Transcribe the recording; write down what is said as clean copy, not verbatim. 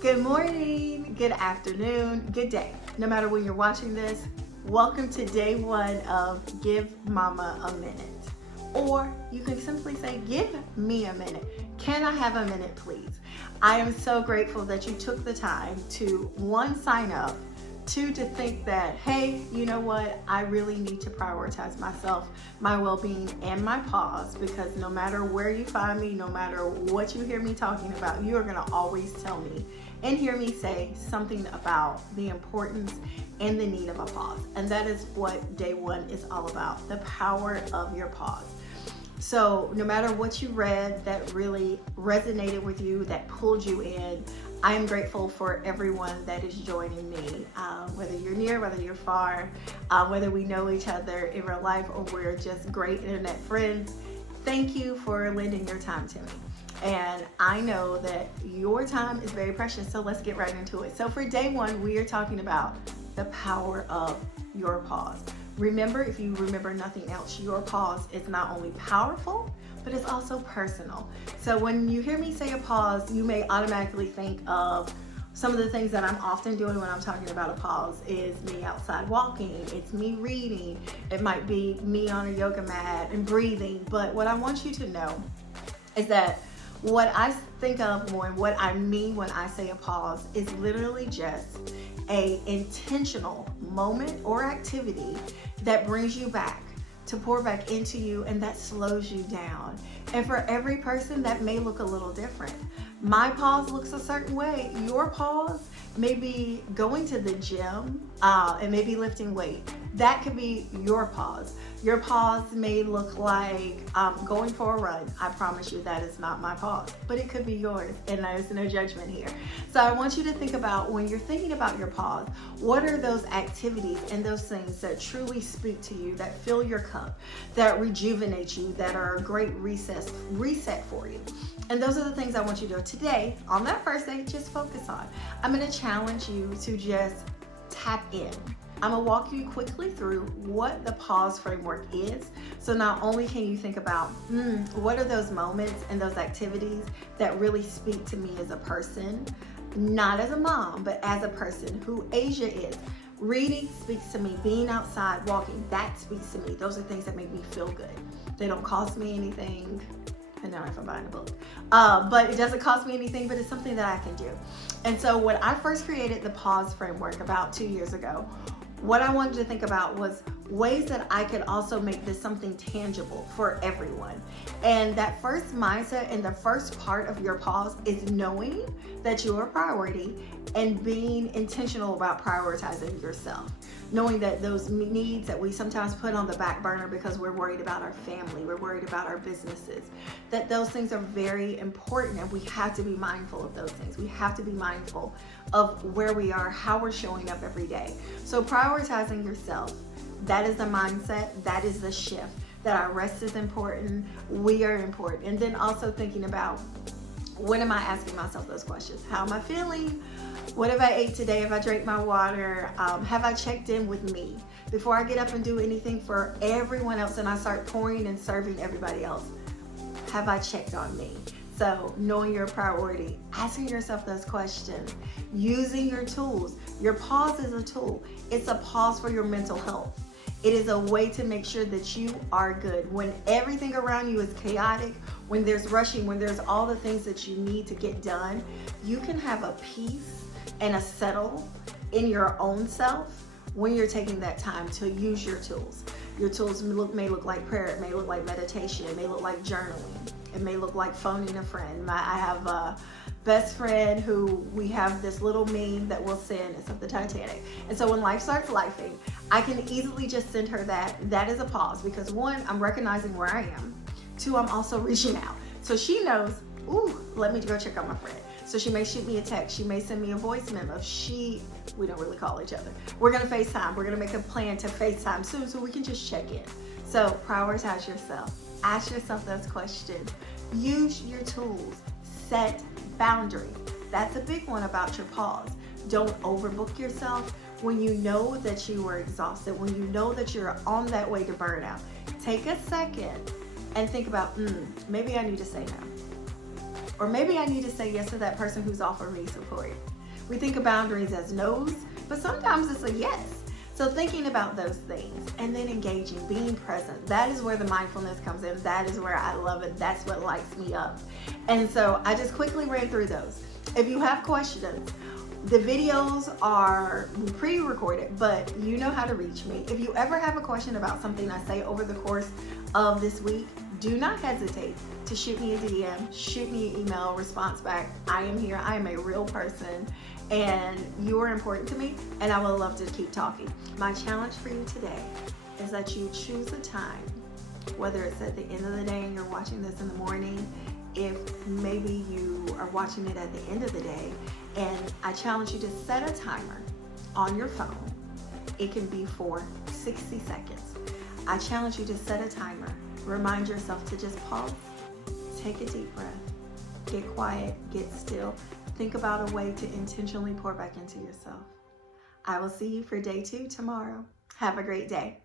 Good morning, good afternoon, good day. No matter when you're watching this, welcome to day one of Give Mama a Minute. Or you can simply say, give me a minute. Can I have a minute, please? I am so grateful that you took the time to, one, sign up, two, to think that, hey, you know what? I really need to prioritize myself, my well-being, and my pause, because no matter where you find me, no matter what you hear me talking about, you are gonna always tell me and hear me say something about the importance and the need of a pause. And that is what day one is all about, the power of your pause. So no matter what you read that really resonated with you, that pulled you in, I am grateful for everyone that is joining me, whether you're near, whether you're far, whether we know each other in real life or we're just great internet friends. Thank you for lending your time to me. And I know that your time is very precious, so let's get right into it. So for day one, we are talking about the power of your pause. Remember, if you remember nothing else, your pause is not only powerful, but it's also personal. So when you hear me say a pause, you may automatically think of some of the things that I'm often doing when I'm talking about a pause is me outside walking, it's me reading, it might be me on a yoga mat and breathing. But what I want you to know is that what I think of and what I mean when I say a pause is literally just an intentional moment or activity that brings you back, to pour back into you, and that slows you down. And for every person, that may look a little different. My pause looks a certain way. Your pause may be going to the gym and maybe lifting weight. That could be your pause. Your pause may look like going for a run. I promise you that is not my pause, but it could be yours, and there's no judgment here. So I want you to think about, when you're thinking about your pause, what are those activities and those things that truly speak to you, that fill your cup, that rejuvenate you, that are a great reset for you. And those are the things I want you to do today. On that first day, just focus on. I'm going to challenge you to just tap in. I'm gonna walk you quickly through what the pause framework is. So not only can you think about what are those moments and those activities that really speak to me as a person, not as a mom, but as a person who Asia is. Reading speaks to me, being outside, walking, that speaks to me. Those are things that make me feel good. They don't cost me anything. And now if I'm buying a book, but it doesn't cost me anything, but it's something that I can do. And so when I first created the pause framework about 2 years ago, what I wanted to think about was ways that I could also make this something tangible for everyone. And that first mindset and the first part of your pause is knowing that you're a priority and being intentional about prioritizing yourself. Knowing that those needs that we sometimes put on the back burner because we're worried about our family, we're worried about our businesses, that those things are very important, and we have to be mindful of those things. We have to be mindful of where we are, how we're showing up every day. So prioritizing yourself, that is the mindset, that is the shift, that our rest is important, we are important. And then also thinking about, when am I asking myself those questions? How am I feeling? What have I ate today? Have I drank my water? Have I checked in with me? Before I get up and do anything for everyone else and I start pouring and serving everybody else, have I checked on me? So knowing your priority, asking yourself those questions, using your tools. Your pause is a tool. It's a pause for your mental health. It is a way to make sure that you are good. When everything around you is chaotic, when there's rushing, when there's all the things that you need to get done, you can have a peace and a settle in your own self when you're taking that time to use your tools. Your tools may look like prayer, it may look like meditation, it may look like journaling, it may look like phoning a friend. I have a best friend who we have this little meme that we'll send. It's of the Titanic. And so when life starts lifing, I can easily just send her that. That is a pause, because one, I'm recognizing where I am. Two, I'm also reaching out. So she knows, ooh, let me go check on my friend. So she may shoot me a text. She may send me a voice memo. We don't really call each other. We're gonna FaceTime. We're gonna make a plan to FaceTime soon so we can just check in. So prioritize yourself. Ask yourself those questions. Use your tools. Set boundaries. That's a big one about your pause. Don't overbook yourself. When you know that you are exhausted, when you know that you're on that way to burnout, take a second and think about, maybe I need to say no. Or maybe I need to say yes to that person who's offering me support. We think of boundaries as no's, but sometimes it's a yes. So thinking about those things and then engaging, being present, that is where the mindfulness comes in. That is where I love it. That's what lights me up. And so I just quickly ran through those. If you have questions, the videos are pre-recorded, but you know how to reach me. If you ever have a question about something I say over the course of this week, do not hesitate to shoot me a DM, shoot me an email response back. I am here. I am a real person and you are important to me, and I would love to keep talking. My challenge for you today is that you choose a time, whether it's at the end of the day and you're watching this in the morning, if maybe you are watching it at the end of the day, and I challenge you to set a timer on your phone. It can be for 60 seconds. I challenge you to set a timer. Remind yourself to just pause, take a deep breath, get quiet, get still. Think about a way to intentionally pour back into yourself. I will see you for day 2 tomorrow. Have a great day.